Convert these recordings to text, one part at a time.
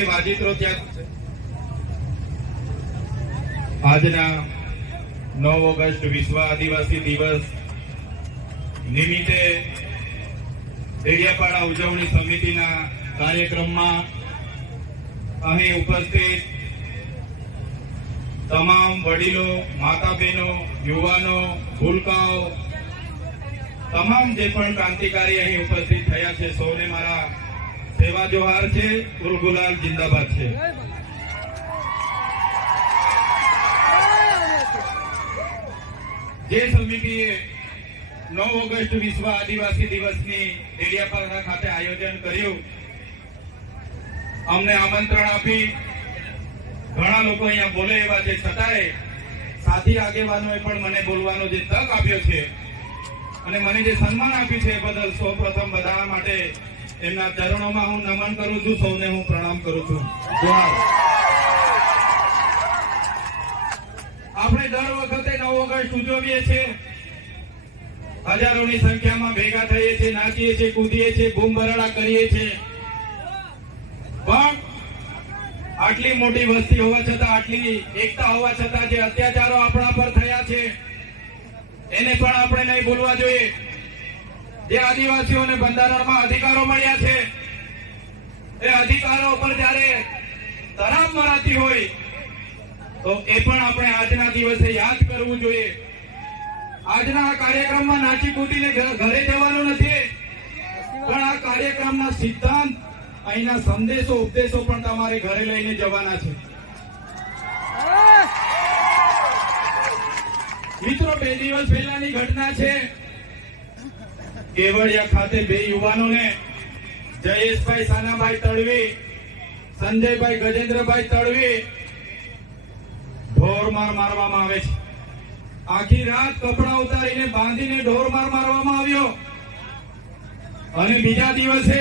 કે વાજિત્રો ત્યાં આજના 9 ઓગસ્ટ વિશ્વ આદિવાસી દિવસ નિમિત્તે ડેડિયાપાડા ઉજવણી સમિતિના કાર્યક્રમમાં અહીં ઉપસ્થિત તમામ વડીલો, માતા બહેનો, યુવાનો, ભૂલકાઓ, તમામ જે પણ ક્રાંતિકારી અહીં ઉપસ્થિત થયા છે સૌને મારા સેવા જોહાર છે. ગુલગુલાલ જિંદાબાદ છે. જે સમિતિએ 9 ઓગસ્ટ વિશ્વ આદિવાસી દિવસની ડેડિયાપાડા ખાતે આયોજન કર્યું, અમને આમંત્રણ આપી, ઘણા લોકો અહીંયા બોલે એવા છે, છતાંય સાથી આગેવાનોએ પણ મને બોલવાનો જે તક આપ્યો છે અને મને જે સન્માન આપ્યું છે એ બદલ સૌપ્રથમ બધા માટે એમના ચરણોમાં હું નમન કરું છું. સૌને હું પ્રણામ કરું છું. આપણે દર વખતે 9 ઓગસ્ટ ઉજવીએ છીએ, હજારોની સંખ્યામાં ભેગા થઈએ છીએ, નાચીએ છીએ, કૂદીએ છીએ, બૂમ બરાડા કરીએ છીએ, પણ આટલી મોટી વસ્તી હોવા છતાં, આટલી એકતા હોવા છતાં જે અત્યાચારો આપણા પર થયા છે એને પણ આપણે નહીં ભૂલવા જોઈએ. જે આદિવાસીઓને બંધારણમાં અધિકારો મળ્યા છે એ અધિકારો પર જયારે તરાપ મરાતી હોય તો એ પણ આપણે આજના દિવસે યાદ કરવું જોઈએ. આજના આ કાર્યક્રમમાં નાચી કૂદીને ઘરે જવાનું નથી, પણ આ કાર્યક્રમના સિદ્ધાંત, અહીંના સંદેશો, ઉપદેશો પણ તમારે ઘરે લઈને જવાના છે. મિત્રો, 2 દિવસ પહેલાની ઘટના છે. કેવડિયા ખાતે 2 યુવાનોને, જયેશભાઈ સાનાભાઈ તડવી, સંજયભાઈ ગજેન્દ્રભાઈ તડવી, ઢોરમાર મારવામાં આવે છે. આખી રાત કપડા ઉતારીને બાંધીને ઢોરમાર મારવામાં આવ્યો અને બીજા દિવસે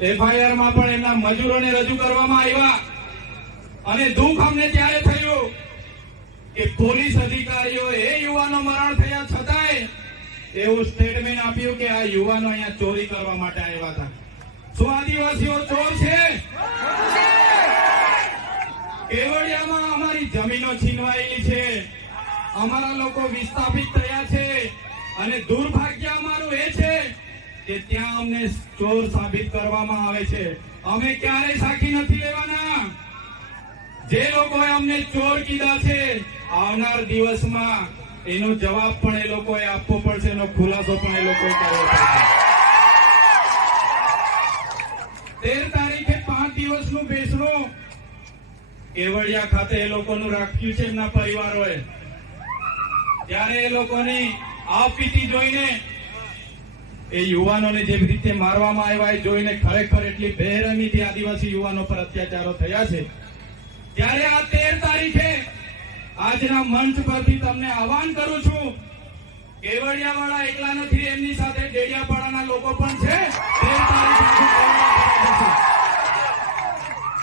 FIR માં પણ એમના મજૂરોને રજૂ કરવામાં આવ્યા. અને દુઃખ અમને ત્યારે થયું કે પોલીસ અધિકારીઓ એ યુવાનો મરણ થયા છતાંય એવું સ્ટેટમેન્ટ આપ્યું કે આ યુવાનો અહીંયા ચોરી કરવા માટે આવ્યા હતા. શું આદિવાસીઓ ચોર છે? કેવડિયામાં અમારી જમીનો છીનવાયેલી છે, અમારા લોકો વિસ્થાપિત થયા છે અને દુર્ભાગ્ય અમારું એ છે કે ત્યાં અમને ચોર સાબિત કરવામાં આવે છે. અમે ક્યારેય સાખી નથી લેવાના. જે લોકોએ અમને ચોર કીધા છે, આવનાર દિવસમાં એનો જવાબ પણ એ લોકોએ આપવો પડશે, એનો ખુલાસો પણ એ લોકોએ કરવો પડશે. 13 તારીખે 5 દિવસનું બેસણું કેવડિયા ખાતે એ લોકોનું રાખ્યું છે એમના પરિવારોએ. ત્યારે એ લોકોની આપવીતી જોઈને, એ યુવાનોને જે રીતે મારવામાં આવ્યા એ જોઈને ખરેખર એટલી બેરહેમીથી આદિવાસી યુવાનો પર અત્યાચારો થયા છે. ત્યારે આ 13 તારીખે આજના મંચ પરથી તમને આહવાન કરું છું, કેવડિયાવાળા એકલા નથી, એમની સાથે ડેડિયાપાડાના લોકો પણ છે.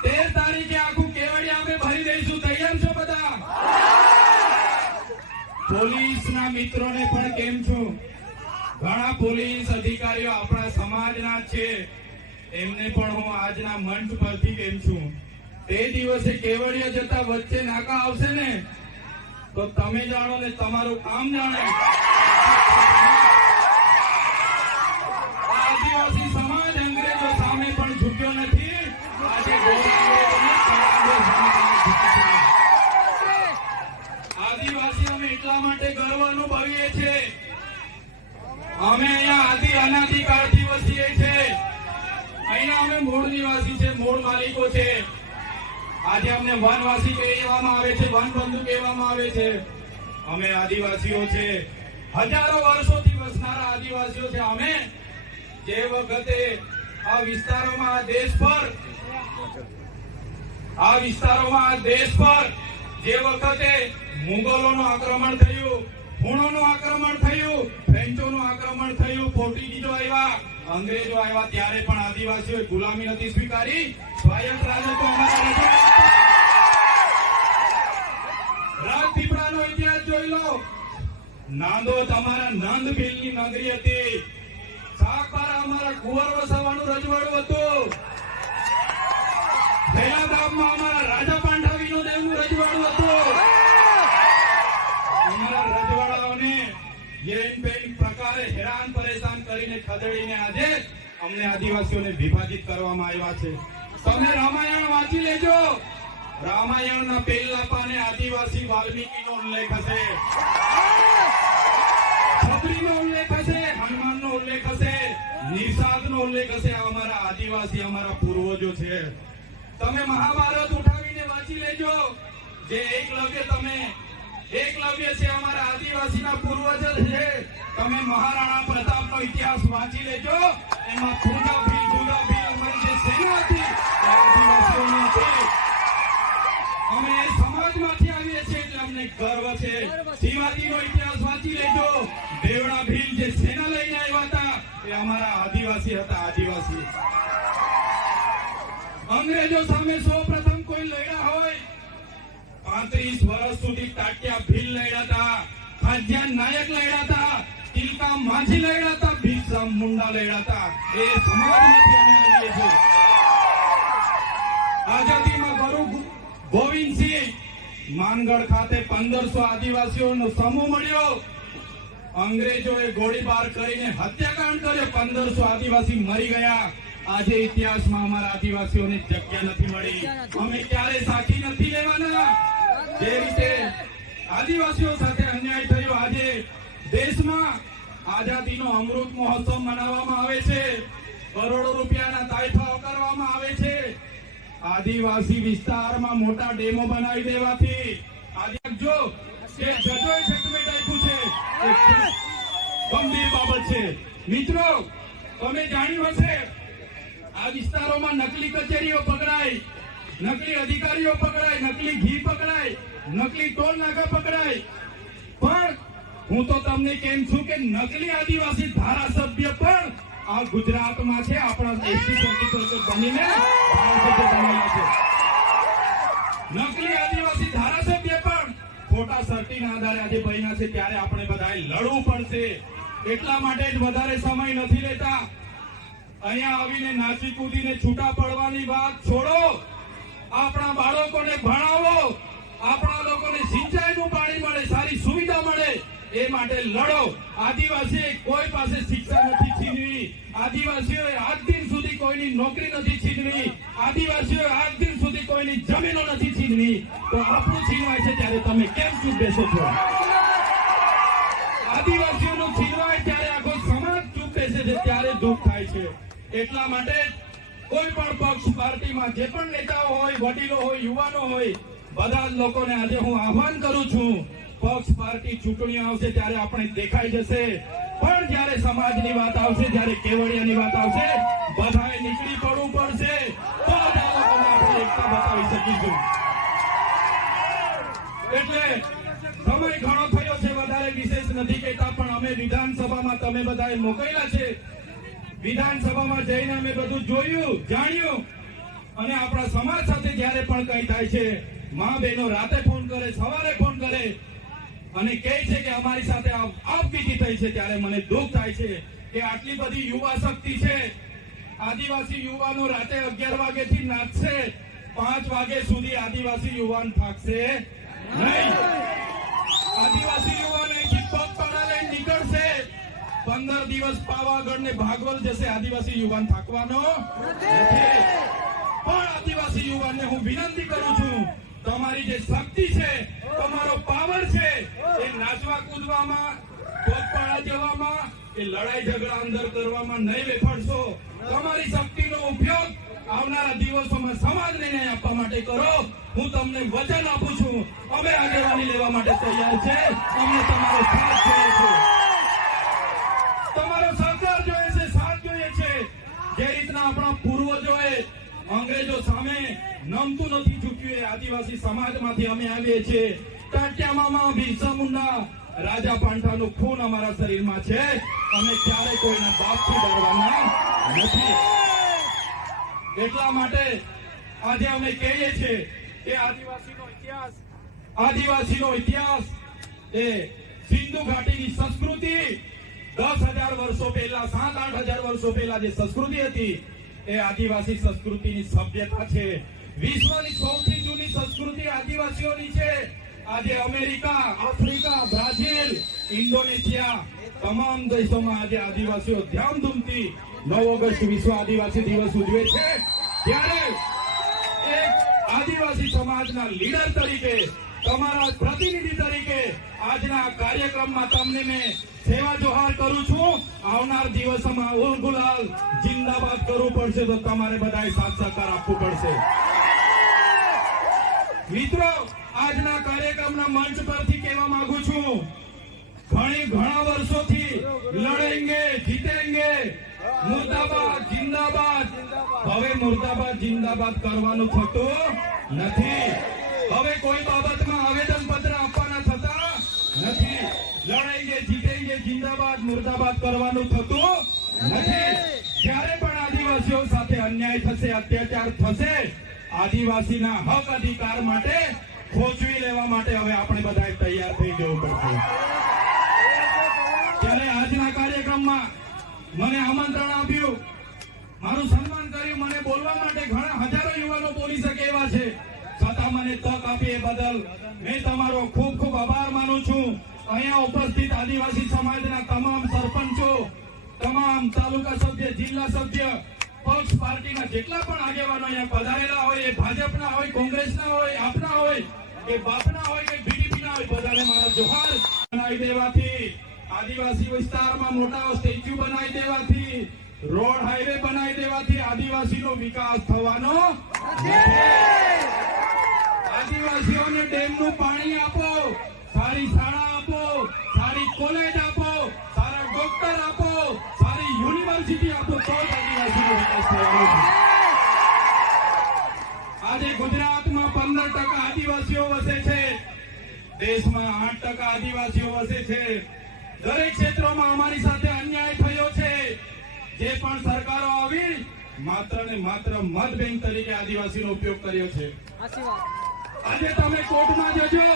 13 તારીખે આખું કેવડિયા અમે ભરી દઈશું. તૈયાર છો બધા? પોલીસના મિત્રોને પણ કેમ છું, ઘણા પોલીસ અધિકારીઓ આપણા સમાજના છે, એમને પણ હું આજના મંચ પરથી કેમ છું. તે દિવસે કેવડિયા જતા વચ્ચે નાકા આવશે ને તો તમે જાણો ને તમારું કામ જાણે. આદિવાસી સમાજ અંગ્રેજો સામે પણ ઝૂક્યો નથી. આજે આદિવાસી અમે એટલા માટે ગર્વ અનુભવીએ છીએ, અમે અહીંયા આદિ અનાદિકાળથી વસીએ છીએ. અહીંયા અમે મૂળ નિવાસી છે, મૂળ માલિકો છે. આજે અમને વનવાસી કહેવામાં આવે છે, વનબંધુ કહેવામાં આવે છે. અમે આદિવાસીઓ છે, હજારો વર્ષોથી વસનારા આદિવાસીઓ છે. અમે જે વખતે આ વિસ્તારોમાં, આ દેશ પર જે વખતે મુગલોનું આક્રમણ થયું, હુણોનું આક્રમણ થયું, ફ્રેન્ચોનું આક્રમણ થયું, પોર્ટુગીઝો આવ્યા, અંગ્રેજો આવ્યા, ત્યારે પણ આદિવાસીઓએ ગુલામી નથી સ્વીકારી. સ્વયં રાજતો રાજપીપળાનો ઇતિહાસ જોઈ લો. નાંદોદ અમારા નંદ ભીલની નગરી હતી. સાગબારા અમારા કુંવર વસાવાનું રજવાડું હતું. ગામમાં અમારા રાજા પાંઠા વિનોદેવનું રજવાડું હતું. અમારા રજવાડાઓને જેન પ્રકારે હેરાન પરેશાન કરીને ખદેડીને આજે અમને આદિવાસીઓને વિભાજિત કરવામાં આવ્યા છે. તમે રામાયણ વાંચી લેજો. રામાયણના પહેલા પાને આદિવાસી વાલ્મીકીનો ઉલ્લેખ હશે, છત્રીનો ઉલ્લેખ હશે, હનુમાનનો ઉલ્લેખ હશે, નિષાદનો ઉલ્લેખ હશે. આ અમારા આદિવાસી અમારા પૂર્વજો છે. તમે મહાભારત ઉઠાવીને વાંચી લેજો. જે એકલવ્ય છે અમારા આદિવાસીના પૂર્વજ છે. તમે મહારાણા પ્રતાપનો ઇતિહાસ વાંચી લેજો. એમાં દુર્ગાભીલ અમારી જે સેના હતી તે આદિવાસીઓની હતી. અમે એ સમાજમાંથી આવીએ છીએ એટલે અમને ગર્વ છે. શિવાજીનો ઇતિહાસ વાંચી લેજો. દેવડા ભીલ જે સેના લઈને આવ્યા હતા એ અમારા આદિવાસી હતા. આદિવાસી અંગ્રેજો સામે સૌપ્રથમ કોઈ લડ્યા હોય 35 વર્ષ સુધી તાટ્યા ભીલ લડ્યા હતા, ખાજ્યા નાયક લડ્યા હતા, તિલકા માઝી લડ્યા હતા, બિરસા મુંડા લડ્યા હતા. એ સમાજમાંથી અમે આવીએ છીએ. આઝાદીમાં ગુરુ ગોવિંદસિંહ માનગઢ ખાતે 1500 આદિવાસીઓનો સમૂહ મળ્યો. અંગ્રેજોએ ગોળીબાર કરીને હત્યાકાંડ કર્યો. 1500 આદિવાસી મરી ગયા. આજે ઇતિહાસમાં અમારા આદિવાસીઓને જગ્યા નથી મળી. અમે ક્યારે સાખી નથી લેવાના. જે રીતે આદિવાસીઓ સાથે અન્યાય થયો, આજે દેશમાં આઝાદીનો અમૃત મહોત્સવ મનાવવામાં આવે છે. કરોડો રૂપિયાના તાઇફાઓ કરવામાં આવે છે. આદિવાસી વિસ્તારમાં મોટા ડેમો બનાવી દેવાથી જો જે જજોએ જજમેન્ટ આપ્યું છે એ ગંભીર બાબત છે. મિત્રો, તમે જાણ્યું હશે આ વિસ્તારોમાં નકલી કચેરીઓ પકડાય, નકલી અધિકારીઓ પકડાય, નકલી ઘી પકડાય, નકલી ટોલ નાકા પકડાય. પણ હું તો તમને કેમ છું કે નકલી આદિવાસી ધારાસભ્ય પણ આ ગુજરાતમાં છે. આપણા એસટી સર્ટિફિકેટ બનીને ધારાસભ્ય બનેલા છે. નકલી આદિવાસી ધારાસભ્ય પણ ખોટા સર્ટીના આધારે આજે બન્યા છે. ત્યારે આપણે બધાએ લડવું પડશે. એટલા માટે જ વધારે સમય નથી લેતા. અહીંયા આવીને નાચી કૂદીને છૂટા પડવાની વાત છોડો. આપણા બાળકોને ભણાવો, આપણા લોકોને સિંચાઈનું પાણી મળે, સારી સુવિધા મળે, એ માટે લડો. આદિવાસીએ કોઈ પાસે શિક્ષા નથી છીનવી. આદિવાસીઓએ આજ દિન સુધી કોઈની નોકરી નથી છીનવી. આદિવાસીઓએ આજ દિન સુધી કોઈની જમીનો નથી છીનવી. તો આપણું છીનવાય છે ત્યારે તમે કેમ ચૂપ બેસો છો? આદિવાસીઓનું છીનવાય ત્યારે આખો સમાજ ચૂપ બેસે છે, ત્યારે દુઃખ થાય છે. એટલા માટે કોઈ પણ પક્ષ પાર્ટીમાં જે પણ નેતાઓ હોય, વડીલો હોય, યુવાનો હોય, બધા જ લોકોને આજે હું આહ્વાન કરું છું. પક્ષ પાર્ટી ચૂંટણીઓ આવશે ત્યારે આપણે દેખાઈ જશે. પણ જ્યારે સમાજની વાત આવશે, જ્યારે કેવડિયાની વાત આવશે, બધાએ નીકળી પડવું પડશે. તો જ આ લોકોને આપણે એકતા બતાવી શકીશું. એટલે સમય ઘણો થયો છે, વધારે વિશેષ નથી કહેતા. પણ અમે વિધાનસભામાં તમે બધાએ મોકલેલા છે. વિધાનસભામાં જઈને અમે બધું જોયું, જાણ્યું. અને આપણા સમાજ સાથે જ્યારે પણ કઈ થાય છે, મા બહેનો રાતે ફોન કરે, સવારે ફોન કરે અને કહે છે કે અમારી સાથે આપવીતી થઈ છે, ત્યારે મને દુઃખ થાય છે કે આટલી બધી યુવા શક્તિ છે. આદિવાસી યુવાનો રાતે 11 વાગ્યાથી નાચશે, 5 વાગ્યા સુધી આદિવાસી યુવાન થાકશે નહીં. આદિવાસી યુવાન અહીંથી પગપાળા લઈને નીકળશે. 15 દિવસ પાવાગઢ ને ભાગવત જશે. આદિવાસી યુવાન થાકવાનો નથી. પણ આદિવાસી યુવાનને હું વિનંતી કરું છું, તમારી જે શક્તિ છે, તમારો પાવર છે, એ નાચવા કૂદવામાં, પગપાળા જવામાં, એ લડાઈ ઝઘડા અંદર કરવામાં નહીં વેફાડશો. તમારી શક્તિનો ઉપયોગ આવનારા દિવસોમાં સમાજને ન્યાય આપવા માટે કરો. હું તમને વચન આપું છું, અમે આગેવાની લેવા માટે તૈયાર છે. અમને તમારો સાથ જોઈએ છે, તમારો સહકાર જોઈએ છે, સાથ જોઈએ છે. જે રીતના આપણા પૂર્વજોએ અંગ્રેજો સામે નમતું નથી ચૂક્યું, એ આદિવાસી સમાજમાંથી અમે આવીએ છીએ. તાટ્યામામાં બિરસા મુંડા, રાજા પાંઠાનું ખૂન અમારા શરીરમાં છે. અમે ક્યારેય કોઈના બાપથી ડરવાના નથી. એટલા માટે આજે અમે કહીએ છીએ કે આદિવાસીનો ઇતિહાસ એ સિંધુ ઘાટીની સંસ્કૃતિ 10,000 વર્ષો પહેલા, 7-8 હજાર વર્ષો પહેલા જે સંસ્કૃતિ હતી, એ આદિવાસી સંસ્કૃતિની સભ્યતા છે. વિશ્વની સૌથી જૂની સંસ્કૃતિ આદિવાસીઓની છે. આજે અમેરિકા, આફ્રિકા, બ્રાઝિલ, ઇન્ડોનેશિયા તમામ દેશોમાં આજે આદિવાસીઓ ધામધૂમથી 9 ઓગસ્ટ વિશ્વ આદિવાસી દિવસ ઉજવે છે. ત્યારે એક આદિવાસી સમાજના લીડર તરીકે, તમારા પ્રતિનિધિ તરીકે આજના કાર્યક્રમમાં તમને મેં સેવા જોહાર કરું છું. આવનાર દિવસોમાં ઉલ ગુલાલ જિંદાબાદ કરવું પડશે તો તમારે બધાએ સાથ સહકાર આપવું પડશે. મિત્રો, આજના કાર્યક્રમના મંચ પરથી કહેવા માંગુ છું, ઘણા વર્ષોથી લડેંગે જીતેંગે, મુર્દાબાદ જિંદાબાદ. હવે મુર્દાબાદ જિંદાબાદ કરવાનું થતું નથી. હવે કોઈ બાબતમાં આવેદન પત્ર આપવાના થતા નથી. લડેંગે જીતેંગે જિંદાબાદ મુર્દાબાદ કરવાનું થતું નથી. જ્યારે પણ આદિવાસીઓ સાથે અન્યાય થશે, અત્યાચાર થશે, આદિવાસીના હક અધિકાર માટે ખોચવી લેવા માટે હવે આપણે બધા તૈયાર થઈ જવું પડશે. ત્યારે આજના કાર્યક્રમમાં મને આમંત્રણ આપ્યું, મારું સન્માન કર્યું, મને બોલવા માટે ઘણા હજારો યુવાનો બોલી શકે એવા છે, છતાં મને તક આપી એ બદલ મેં તમારો ખૂબ ખૂબ આભાર માનું છું. અહીંયા ઉપસ્થિત આદિવાસી સમાજના તમામ સરપંચો, તમામ તાલુકા સભ્ય, જિલ્લા સભ્ય, પક્ષ પાર્ટીના જેટલા પણ આગેવાનો અહીંયા પધારેલા હોય, એ ભાજપના હોય, કોંગ્રેસના હોય, આપના હોય કે બાપના હોય કે બીડીપીના હોય, બધાને મારા જોહાર. બનાવી દેવાથી, આદિવાસી વિસ્તારમાં મોટા સ્ટેચ્યુ બનાવી દેવાથી, રોડ હાઈવે બનાવી દેવાથી આદિવાસીનો વિકાસ થવાનો નથી. આદિવાસીઓને ડેમનું પાણી આપો, સારી શાળા આપો, સારી કોલેજ આપો, સારા ડોક્ટર આપો, સારી યુનિવર્સિટી આપો, તો જ આદિવાસીનો વિકાસ થવાનો છે. આજે ગુજરાતમાં 15% આદિવાસીઓ વસે છે, દેશમાં 8% આદિવાસીઓ વસે છે. દરેક ક્ષેત્રોમાં અમારી સાથે અન્યાય થયો છે. જે પણ સરકારો આવી, માત્ર ને માત્ર મત બેંક તરીકે આદિવાસીનો ઉપયોગ કર્યો છે. આજે તમે કોર્ટમાં જજો,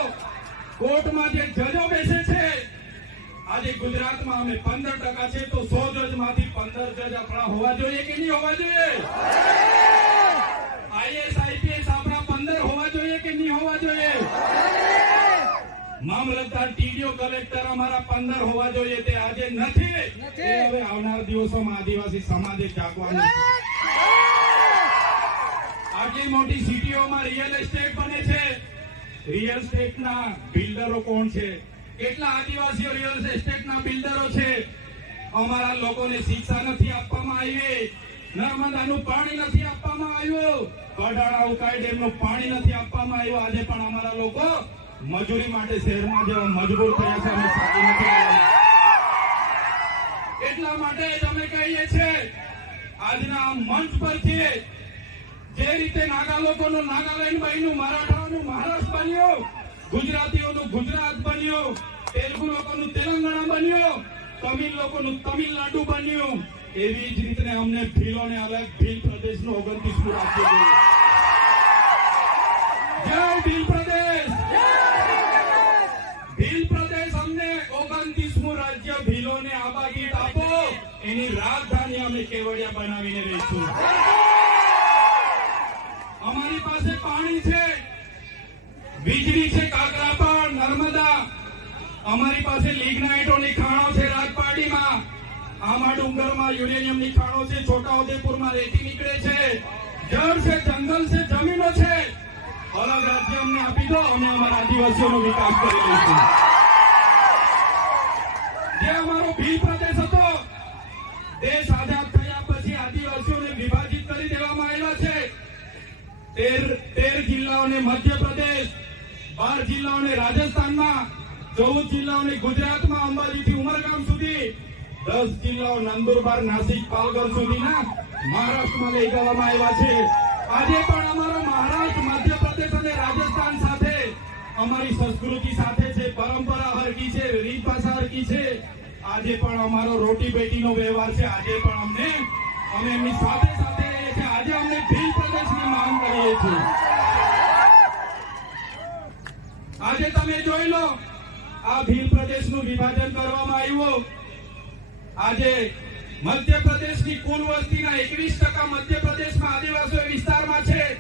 કોર્ટમાં જે જજો બેસે છે, આજે ગુજરાતમાં અમે 15% છે, તો 100 જજમાંથી 15 જજ આપણા હોવા જોઈએ કે નહીં હોવા જોઈએ? આઈએસ આઈપીએસ આપણા 15 હોવા જોઈએ કે નહીં હોવા જોઈએ? મામલતદાર, ટીડીઓ, કલેક્ટર અમારા 15 હોવા જોઈએ, તે આજે નથી. એ હવે આવનાર દિવસોમાં આદિવાસી સમાજે જાગવાનું છે. આટલી મોટી સિટીઓમાં રિયલ એસ્ટેટ બને છે. રિયલ એસ્ટેટના બિલ્ડરો કોણ છે? કેટલા આદિવાસીઓ રિયલ એસ્ટેટના બિલ્ડરો છે? અમારા લોકોને શિક્ષા નથી આપવામાં આવી, નર્મદાનું પાણી નથી આપવામાં આવ્યું, કડાળા ઉકાઈ ડેમનું પાણી નથી આપવામાં આવ્યું. આજે પણ અમારા લોકો મજૂરી માટે શહેરમાં જવા મજબૂર થયા છે. અમે સાચી નથી આવ્યા. એટલા માટે જ અમે કહીએ છીએ, આજના આ મંચ પરથી જે રીતે નાગા લોકોનું નાગાલેન્ડ બન્યું, મરાઠાઓનું મહારાષ્ટ્ર બન્યું, ગુજરાતીઓનું ગુજરાત બન્યું, તેલુગુ લોકોનું તેલંગાણા બન્યું, તમિલ લોકોનું તમિલનાડુ બન્યું, એવી જ રીતે અમને ભીલોને અલગ ભીલ પ્રદેશનું 29મું રાજ્ય મળ્યું. જય ભીલ પ્રદેશ! ભીલ પ્રદેશ અમને 29મું રાજ્ય ભીલોને આબાગીત આપો, એની રાજધાની અમે કેવડિયા બનાવીને રહીશું. અમારી પાસે પાણી છે, વીજળી છે, કાકરાપાડ, નર્મદા. અમારી પાસે લિગ્નાઇટોની ખાણો છે રાજપાટીમાં, આમા ડુંગરમાં યુરેનિયમની ખાણો છે, છોટાઉદેપુરમાં રેતી નીકળે છે, જળ છે, જંગલ છે, જમીનો છે. અલગ રાજ્ય અમને આપી દો, અમે અમારા આદિવાસીઓનો વિકાસ કરી લઈશું. જે અમારો ભીલ પ્રદેશ હતો, દેશ આઝાદ થયા પછી આદિવાસીઓને વિભાજિત કરી દેવામાં આવ્યા છે. 13 જિલ્લાઓને મધ્યપ્રદેશ, 12 જિલ્લાઓને રાજસ્થાનમાં, 14 જિલ્લાઓને ગુજરાતમાં, અંબાજીથી ઉમરગામ સુધી, 10 જિલ્લાઓ નંદુરબાર, નાસિક, પાલઘર સુધીના મહારાષ્ટ્રમાં લઈ જવામાં આવ્યા છે. આજે પણ અમારો મહારાષ્ટ્ર, મધ્યપ્રદેશ અને રાજસ્થાન સાથે અમારી સંસ્કૃતિ સાથે છે, પરંપરા હરકી છે, રીત ભાષા હરકી છે. આજે પણ અમારો રોટી બેટીનો વ્યવહાર છે. આજે પણ અમે એમની સાથે સાથે રહીએ છીએ. આજે અમને ભીલ પ્રદેશની માંગ કરીએ છીએ. આજે તમે જોઈ લો, આ ભીલ પ્રદેશનું વિભાજન કરવામાં આવ્યું. આજે મધ્યપ્રદેશની કુલ વસ્તીના 21% મધ્યપ્રદેશમાં આદિવાસી વિસ્તારમાં છે.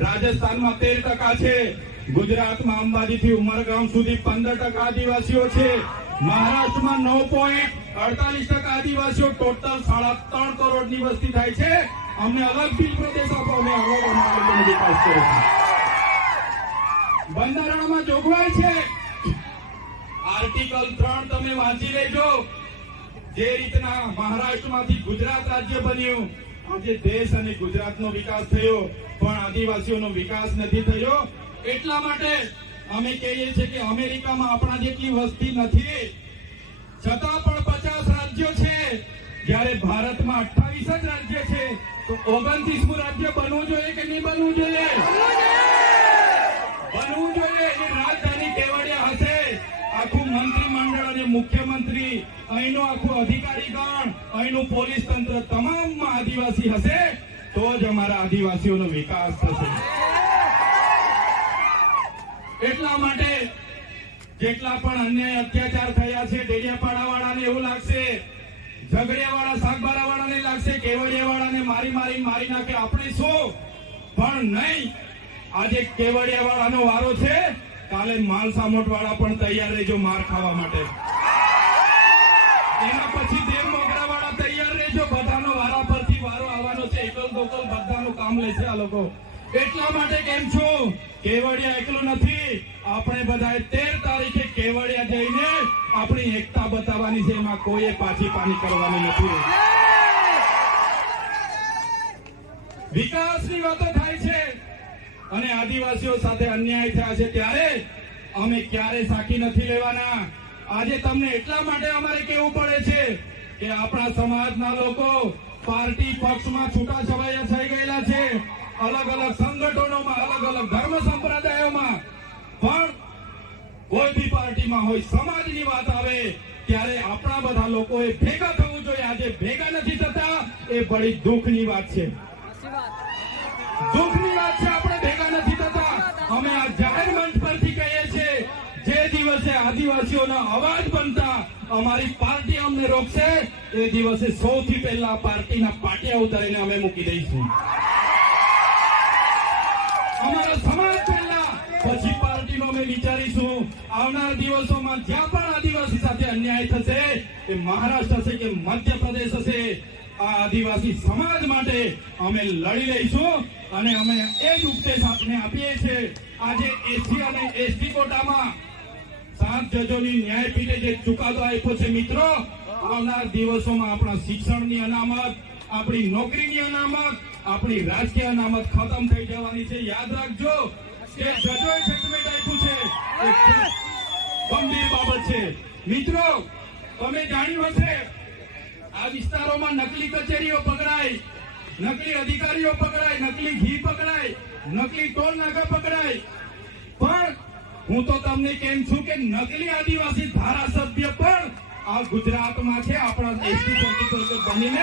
રાજસ્થાનમાં 13% છે, ગુજરાતમાં અંબાજીથી ઉમરગામ સુધી 15% આદિવાસીઓ છે, મહારાષ્ટ્રમાં 9.48% આદિવાસીઓ, ટોટલ 3.5 કરોડની વસ્તી થાય છે. અમને અલગ ભીલ પ્રદેશ આપો, અમે અલગ અમારા લોકોનો વિકાસ કરીશું. બંધારણમાં જોગવાઈ છે, આર્ટિકલ 3 તમે વાંચી લેજો. જે રીતના મહારાષ્ટ્રમાંથી ગુજરાત રાજ્ય બન્યું, આજે દેશ અને ગુજરાતનો વિકાસ થયો, પણ આદિવાસીઓનો વિકાસ નથી થયો. એટલા માટે અમે કહીએ છીએ કે અમેરિકામાં આપણા જેટલી વસ્તી નથી, છતાં પણ 50 રાજ્યો છે, જ્યારે ભારતમાં 28 જ રાજ્ય છે. તો 29મું રાજ્ય બનવું જોઈએ કે નહીં બનવું જોઈએ? બનવું જોઈએ. એની રાજધાની કેવડિયા હશે. આખું મંત્રીમંડળ અને મુખ્યમંત્રી, અહીંનો આખું અધિકારીગણ, અહીંનું પોલીસ તંત્ર તમામમાં આદિવાસી હશે, તો જ અમારા આદિવાસીઓનો વિકાસ થશે. એટલા માટે જેટલા પણ અન્યાય અત્યાચાર થયા છે, ડેડિયાપાડા વાળાને એવું લાગશે, ઝઘડિયાવાળા શાકબારાવાળાને લાગશે, કેવડિયાવાળાને મારી નાખે, આપણે શું? પણ નહીં. આજે કેવડિયાવાળાનો વારો છે, કાલે માલસામોટ વાળા પણ તૈયાર રહેજો માર ખાવા માટે. એના પછી દેવ મોગરા વાળા તૈયાર રહેજો, બધાનો વારા પરથી વારો આવવાનો છે. એકલ દોકલ બધાનું કામ લેશે આ લોકો. એટલા માટે કેમ છું, કેવડિયા એકલું નથી. આપણે બધાએ 13 તારીખે કેવડિયા જઈને આપણી એકતા બતાવવાની છે. એમાં કોઈએ પાછી પાની કરવાની નથી. વિકાસની વાતો થાય છે અને આદિવાસીઓ સાથે અન્યાય થયા છે, ત્યારે અમે ક્યારે સાકી નથી લેવાના. આજે તમને એટલા માટે અમારે કહેવું પડે છે કે આપણા સમાજના લોકો પાર્ટી પક્ષમાં છૂટાછવાયા થઈ ગયેલા છે, અલગ અલગ સંગઠનોમાં, અલગ અલગ ધર્મ સંપ્રદાયોમાં. પણ કોઈ બી પાર્ટીમાં હોય, સમાજની વાત આવે ત્યારે આપણા બધા લોકોએ ભેગા થવું જોઈએ. આજે ભેગા નથી થતા, એ બડી દુઃખની વાત છે. દુઃખની વાત છે, આપણે ભેગા નથી થતા. અમે આ જાહેર મંચ પરથી કહીએ છીએ, જે દિવસે આદિવાસીઓના અવાજ બનતા અમારી પાર્ટી અમને રોકશે, એ દિવસે સૌથી પહેલા પાર્ટીના પાટિયા ઉતારીને અમે મૂકી દઈશું. અમારા સમાજ પહેલા, પછી પાર્ટીનો અમે વિચારીશું. આવનાર દિવસોમાં જ્યાં પણ આદિવાસી સાથે અન્યાય થશે, એ મહારાષ્ટ્ર હશે કે મધ્યપ્રદેશ હશે, આ આદિવાસી સમાજ માટે અમે લડી લઈશું. અને અમે એ જ ઉપદેશ આપને આપીએ છીએ. આજે એસસી અને એસટી કોટામાં 7 જજોની ન્યાયપીઠે જે ચુકાદો આપ્યો છે, મિત્રો, આવનાર દિવસોમાં આપણા શિક્ષણની અનામત, આપણી નોકરીની અનામત, આપણી રાજકીય અનામત ખતમ થઈ જવાની છે. યાદ રાખજો કે જજોએ જજમેન્ટ આપ્યું છે, એ ગંભીર બાબત છે. મિત્રો, તમે જાણ્યું હશે, આ વિસ્તારોમાં નકલી કચેરીઓ પકડાય, નકલી અધિકારીઓ પકડાય, નકલી ઘી પકડાય, નકલી ટોલ નાકા પકડાય. પણ હું તો તમને કેમ છું કે નકલી આદિવાસી ધારાસભ્ય પણ આ ગુજરાતમાં છે, આપણા એસટી બનીને